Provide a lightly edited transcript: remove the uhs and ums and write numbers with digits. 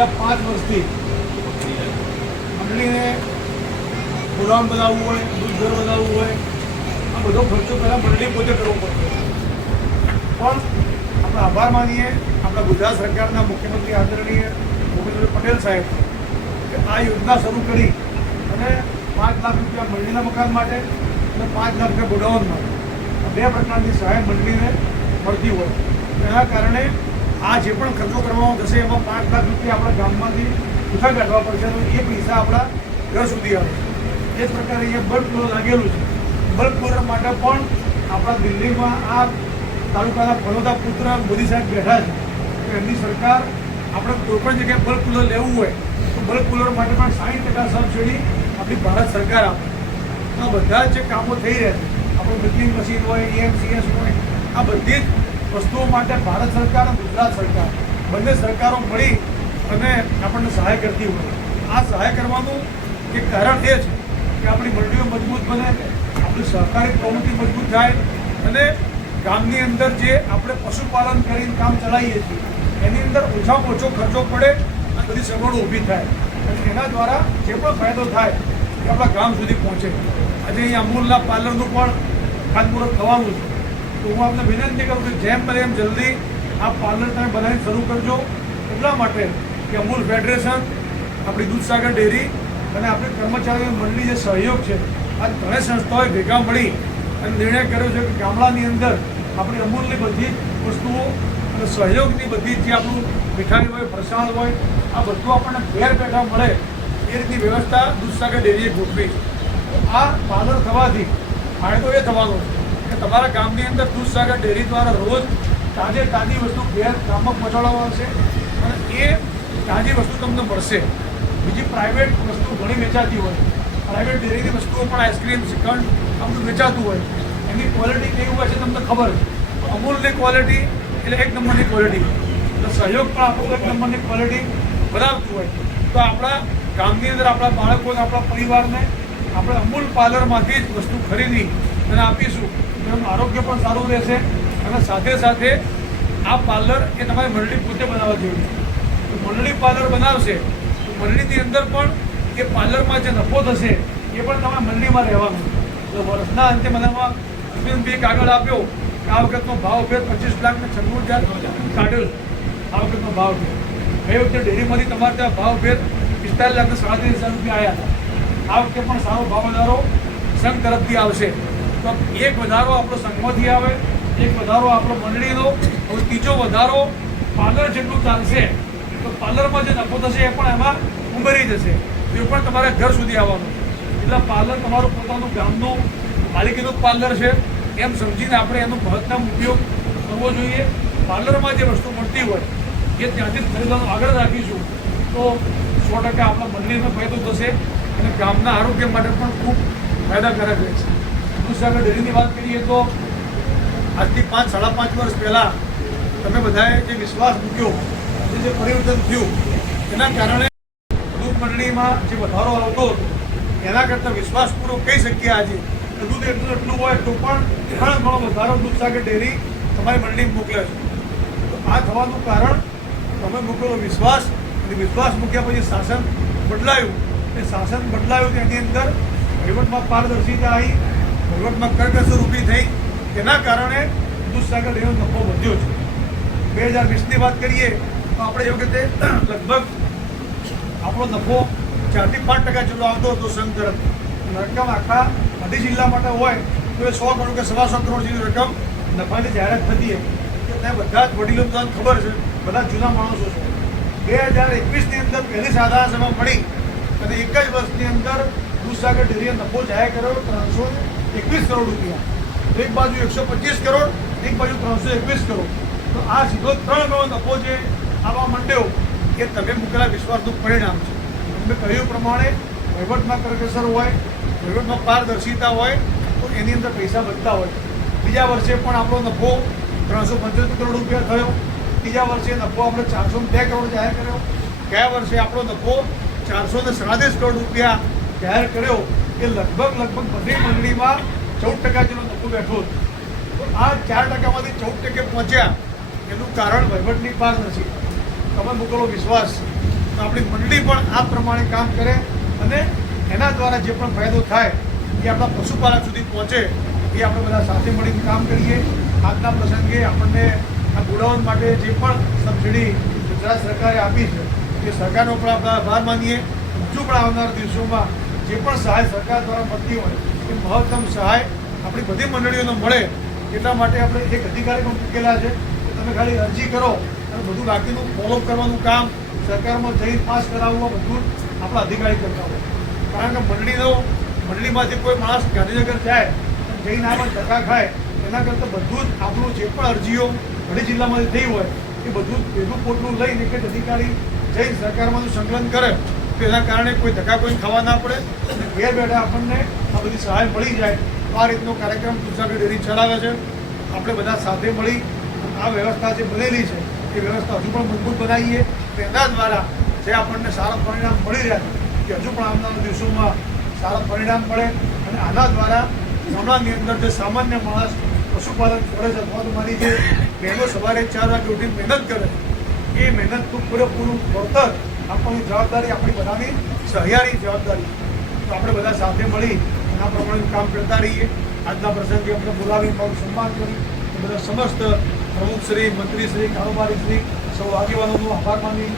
છેલ્લા 5 વર્ષથી મંડળીને ગોડાઉન બનાવવું હોય, દૂધ ઘર બનાવવું હોય, આ બધો ખર્ચો પહેલાં મંડળી પોતે કરવો પડતો. પણ આપણે આભાર માનીએ આપણા ગુજરાત સરકારના મુખ્યમંત્રી આદરણીય ભૂપેન્દ્રભાઈ પટેલ સાહેબ કે આ યોજના શરૂ કરી અને 5 લાખ રૂપિયા મંડળીના મકાન માટે અને 5 લાખ રૂપિયા ગોડાઉન માટે બે પ્રકારની સહાય મંડળીને મળતી હોય. એના કારણે આ જે પણ ખર્ચો કરવાનો થશે એમાં 5 લાખ રૂપિયા આપણા ગામમાંથી ઉઠા કાઢવા પડશે તો એ પૈસા આપણા ઘર સુધી આવે. એ જ પ્રકારે અહીંયા બલ્ક કુલર લાગેલું છે. બલ્ક કુલર માટે પણ આપણા દિલ્હીમાં આ તાલુકાના ફલોદા પુત્ર મોદી સાહેબ બેઠા છે તો એમની સરકાર આપણે કોઈપણ જગ્યાએ બલ્ક કુલર લેવું હોય તો બલ્ક કુલર માટે પણ 60% સબસિડી આપણી ભારત સરકાર આપે. આ બધા જે કામો થઈ રહ્યા છે, આપણું મિલ્કિંગ મશીન હોય, EMCS હોય, આ બધી જ વસ્તુઓ માટે ભારત સરકાર અને ગુજરાત સરકાર બંને સરકારો મળી અને આપણને સહાય કરતી હોય. આ સહાય કરવાનું એક કારણ એ છે કે આપણી મંડળીઓ મજબૂત બને, આપણી સહકારી પ્રવૃત્તિ મજબૂત થાય અને ગામની અંદર જે આપણે પશુપાલન કરીને કામ ચલાવીએ છીએ એની અંદર ઓછામાં ઓછો ખર્ચો પડે અને બધી સગવડો ઊભી થાય અને એના દ્વારા જે પણ ફાયદો થાય એ આપણા ગામ સુધી પહોંચે. આજે અહીં અમૂલના પાર્લરનું પણ ખાતમુહૂર્ત થવાનું છે તો હું આપને વિનંતી કરું કે જેમ બને એમ જલ્દી આ પાર્લર તમે બનાવીને શરૂ કરજો. એટલા માટે કે અમૂલ ફેડરેશન, આપણી દૂધસાગર ડેરી અને આપણી કર્મચારીઓ મંડળી જે સહયોગ છે આ ત્રણેય સંસ્થાઓએ ભેગા મળી અને નિર્ણય કર્યો છે કે ગામડાની અંદર આપણી અમૂલની બધી વસ્તુઓ અને સહયોગની બધી જે આપણું મીઠાઈ હોય, ફરસાણ હોય, આ બધું આપણને ઘેર બેઠા મળે એ રીતની વ્યવસ્થા દૂધસાગર ડેરીએ ગોઠવી. આ પાર્લર થવાથી ફાયદો એ થવાનો કે તમારા ગામની અંદર દૂધસાગર ડેરી દ્વારા રોજ તાજી વસ્તુ ઘેર ગામમાં પહોંચાડવામાં આવશે અને એ તાજી વસ્તુ તમને મળશે. બીજી પ્રાઇવેટ વસ્તુ ઘણી વેચાતી હોય, પ્રાઇવેટ ડેરીની વસ્તુઓ પણ આઈસ્ક્રીમ, શ્રીખંડ આ બધું વેચાતું હોય, એની ક્વોલિટી કેવી હોય છે તમને ખબર છે. અમૂલની ક્વોલિટી એટલે 1 નંબરની ક્વોલિટી, એટલે સહયોગ પણ આપણું 1 નંબરની ક્વોલિટી બનાવતું હોય. તો આપણા ગામની અંદર આપણા બાળકોને, આપણા પરિવારને આપણે અમૂલ પાર્લરમાંથી જ વસ્તુ ખરીદી અને આપીશું તો એનું આરોગ્ય પણ સારું રહેશે અને સાથે સાથે આ પાર્લર એ તમારી મંડળી પોતે બનાવવા જોઈએ. તો મંડળી પાર્લર બનાવશે તો મંડળીની અંદર પણ એ પાર્લરમાં જે નફો થશે એ પણ તમારા મંડળીમાં રહેવાનું. એટલે વર્ષના અંતે મનામાં અશ્વિનભાઈ કાગળ આપ્યો કે આ વખતનો ભાવ ફેર 25,96,000 કાઢેલ. આ વખતનો ભાવ ફેર ગઈ વખતે ડેરીમાંથી તમારે ત્યાં ભાવ ફેર 45,37,000 રૂપિયા આવ્યા હતા. આ વખતે પણ સારો ભાવ વધારો સંઘ તરફથી આવશે. તો એક વધારો આપણો સંઘમાંથી આવે, એક વધારો આપણો મંડળીનો, હવે ત્રીજો વધારો પાર્લર જેટલું ચાલશે તો પાર્લરમાં જે નફો થશે એ પણ એમાં ઉમેરી જશે. એ પણ તમારે ઘર સુધી આવવાનું. એટલે પાર્લર તમારું પોતાનું ગામનું માલિકીનું પાર્લર છે એમ સમજીને આપણે એનો મહત્તમ ઉપયોગ કરવો જોઈએ. પાર્લરમાં જે વસ્તુ મળતી હોય એ ત્યાંથી જ ખરીદવાનું આગળ રાખીશું તો 100% આપણા મંડળીને ફાયદો થશે અને ગામના આરોગ્ય માટે પણ ખૂબ ફાયદાકારક રહેશે. દૂધસાગર ડેરીની વાત કરીએ તો આજથી 5-5.5 વર્ષ પહેલાં તમે બધાએ જે વિશ્વાસ મૂક્યો, જે પરિવર્તન થયું એના કારણે દૂધ મંડળીમાં જે વધારો આવતો હતો એના કરતાં વિશ્વાસપૂર્વક કહી શકીએ આજે કે દૂધ એટલું હોય તો પણ ઘણો વધારો દૂધસાગર ડેરી તમારી મંડળીમાં મોકલે છે. તો આ થવાનું કારણ તમે મૂકેલો વિશ્વાસ અને વિશ્વાસ મૂક્યા પછી શાસન બદલાયું. એ શાસન બદલાયું તેની અંદર વહીવટમાં પારદર્શિતા આવી, વહીવટમાં કરકસર ઊભી થઈ. તેના કારણે દૂધસાગર ડેરીનો નફો વધ્યો છે. 2020ની વાત કરીએ તો આપણે એ વખતે લગભગ આપણો નફો 4-5% જેટલો આવતો હતો સંઘ તરફ. રકમ આખા બધી જિલ્લા માટે હોય તો એ 100 કરોડ કે 125 કરોડ જેવી રકમ નફાની જાહેરાત થતી હતી. ત્યાં બધા જ વડીલો બધાને ખબર છે, બધા જૂના માણસો છે. 2021ની અંદર પહેલી સાધારણ સભા મળી અને એક જ વર્ષની અંદર દૂધસાગર ડેરીએ નફો જાહેર કર્યો 321 કરોડ રૂપિયા. એક બાજુ 125 કરોડ, એક બાજુ 321 કરોડ. તો આ સીધો 3 ગણો નફો જે આવવા માંડ્યો એ તમે મૂકેલા વિશ્વાસનું પરિણામ છે. તમે કહ્યું પ્રમાણે વહીવટમાં કરકસર હોય, વહીવટમાં પારદર્શિતા હોય તો એની અંદર પૈસા વધતા હોય. બીજા વર્ષે પણ આપણો નફો 375 કરોડ રૂપિયા થયો. ત્રીજા વર્ષે નફો આપણે 402 કરોડ જાહેર કર્યો. ગયા વર્ષે આપણો નફો 437 કરોડ રૂપિયા જાહેર કર્યો. એ લગભગ બધી મંડળીમાં 14% જેટલો નફો બેઠો હતો. તો આ 4%માંથી 14% પહોંચ્યા એનું કારણ વહીવટની પારદર્શિતા, તમે મૂકેલો વિશ્વાસ તો આપણી મંડળી પણ આ પ્રમાણે કામ કરે અને એના દ્વારા જે પણ ફાયદો થાય એ આપણા પશુપાલક સુધી પહોંચે એ આપણે બધા સાથે મળીને કામ કરીએ. આજના પ્રસંગે આપણને આ ગોડાઉન માટે જે પણ સબસિડી ગુજરાત સરકારે આપી છે એ સરકારનો પણ આપણે આભાર માનીએ. હજુ પણ આવનારા દિવસોમાં જે પણ સહાય સરકાર દ્વારા મળતી હોય એ મહત્તમ સહાય આપણી બધી મંડળીઓને મળે એટલા માટે આપણે એક અધિકારી પણ મૂકેલા છે કે તમે ખાલી અરજી કરો અને બધું બાકીનું ફોલોઅપ કરવાનું કામ સરકારમાં જઈ પાસ કરાવવું બધું આપણા અધિકારી કરતા હોય. કારણ કે મંડળીમાંથી કોઈ માણસ ગાંધીનગર જાય જઈને આમાં ધક્કા ખાય એના કરતાં બધું જ આપણું જે પણ અરજીઓ વડી જિલ્લામાંથી થઈ હોય એ બધું ભેગું પોટલું લઈને એક જ અધિકારી જઈ સરકારમાંનું સંકલન કરે તો એના કારણે કોઈ ધક્કા કોઈ ખાવા ના પડે અને ઘેર બેઠા આપણને આ બધી સહાય મળી જાય. તો આ રીતનો કાર્યક્રમ દૂધસાગર ડેરી ચલાવે છે. આપણે બધા સાથે મળી આ વ્યવસ્થા જે બનેલી છે એ વ્યવસ્થા હજુ પણ મજબૂત બનાવીએ તો એના દ્વારા જે આપણને સારા પરિણામ મળી રહ્યા છે કે હજુ પણ આવનારા દિવસોમાં સારા પરિણામ મળે અને આના દ્વારા ગામડાની અંદર જે સામાન્ય માણસ પશુપાલન કરે છે અથવા તો મારી જે બહેનો સવારે 4 વાગે ઉઠીને મહેનત કરે એ મહેનતનું પૂરેપૂરું વળતર આપવાની જવાબદારી આપણી બધાની સહિયારી જવાબદારી. તો આપણે બધા સાથે મળી એના પ્રમાણે કામ કરતા રહીએ. આજના પ્રસંગે આપણે બોલાવી મારું સન્માન કરી બધા સમસ્ત પ્રમુખશ્રી, મંત્રીશ્રી, કારોબારીશ્રી સૌ આગેવાનોનો આભાર માની